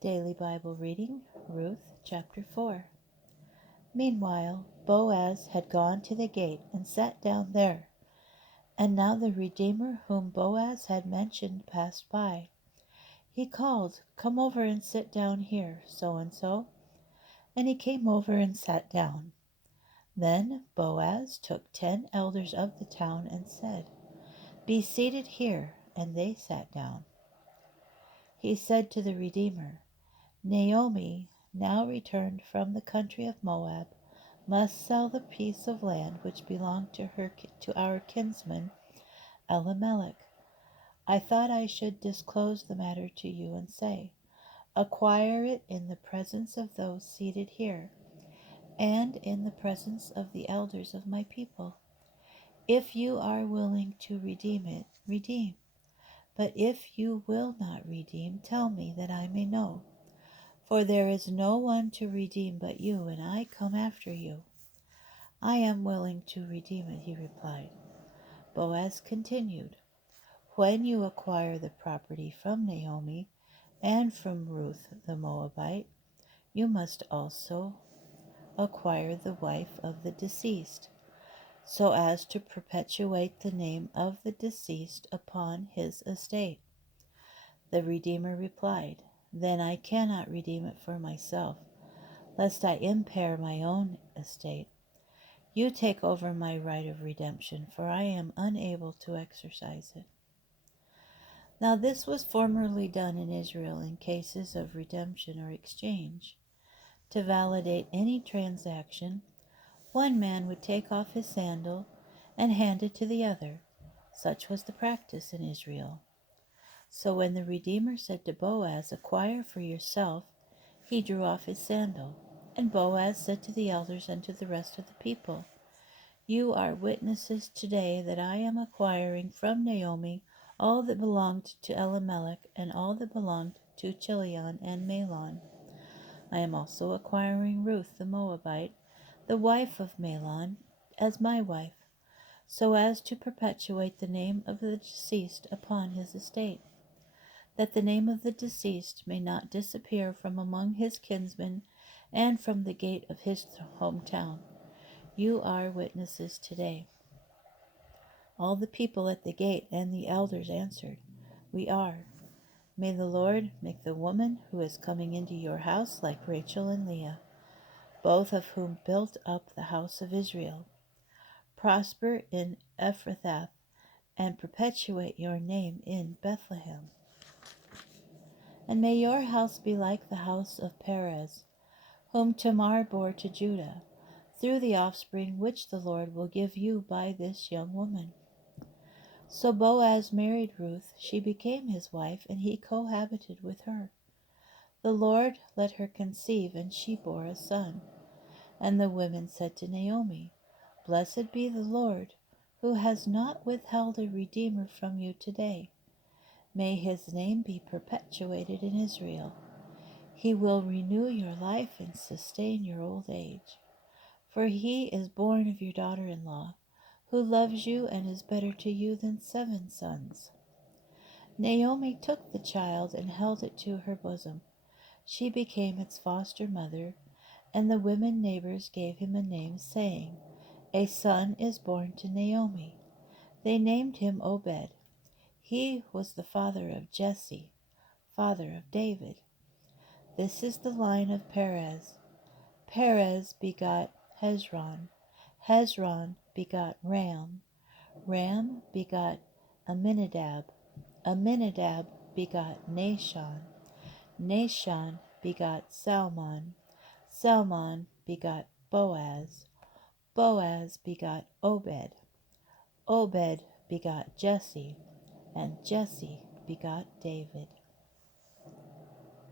Daily Bible reading, Ruth chapter 4. Meanwhile, Boaz had gone to the gate and sat down there. And now the Redeemer whom Boaz had mentioned passed by. He called, "Come over and sit down here, so and so." And he came over and sat down. Then Boaz took 10 elders of the town and said, "Be seated here." And they sat down. He said to the Redeemer, "Naomi, now returned from the country of Moab, must sell the piece of land which belonged to our kinsman Elimelech. I thought I should disclose the matter to you and say, acquire it in the presence of those seated here, and in the presence of the elders of my people. If you are willing to redeem it, redeem. But if you will not redeem, tell me, that I may know. For there is no one to redeem but you, and I come after you." "I am willing to redeem it," he replied. Boaz continued, "When you acquire the property from Naomi and from Ruth the Moabite, you must also acquire the wife of the deceased, so as to perpetuate the name of the deceased upon his estate." The Redeemer replied, "Then I cannot redeem it for myself, lest I impair my own estate. You take over my right of redemption, for I am unable to exercise it." Now this was formerly done in Israel in cases of redemption or exchange. To validate any transaction, one man would take off his sandal and hand it to the other. Such was the practice in Israel. So when the Redeemer said to Boaz, "Acquire for yourself," he drew off his sandal. And Boaz said to the elders and to the rest of the people, "You are witnesses today that I am acquiring from Naomi all that belonged to Elimelech and all that belonged to Chilion and Mahlon. I am also acquiring Ruth the Moabite, the wife of Mahlon, as my wife, so as to perpetuate the name of the deceased upon his estate, that the name of the deceased may not disappear from among his kinsmen and from the gate of his hometown. You are witnesses today." All the people at the gate and the elders answered, "We are. May the Lord make the woman who is coming into your house like Rachel and Leah, both of whom built up the house of Israel, prosper in Ephrathah, and perpetuate your name in Bethlehem. And may your house be like the house of Perez, whom Tamar bore to Judah, through the offspring which the Lord will give you by this young woman." So Boaz married Ruth. She became his wife, and he cohabited with her. The Lord let her conceive, and she bore a son. And the women said to Naomi, "Blessed be the Lord, who has not withheld a redeemer from you today. May his name be perpetuated in Israel. He will renew your life and sustain your old age. For he is born of your daughter-in-law, who loves you and is better to you than 7 sons." Naomi took the child and held it to her bosom. She became its foster mother, and the women neighbors gave him a name, saying, "A son is born to Naomi." They named him Obed. He was the father of Jesse, father of David. This is the line of Perez. Perez begot Hezron. Hezron begot Ram. Ram begot Amminadab. Amminadab begot Nahshon. Nahshon begot Salmon. Salmon begot Boaz. Boaz begot Obed. Obed begot Jesse. And Jesse begot David.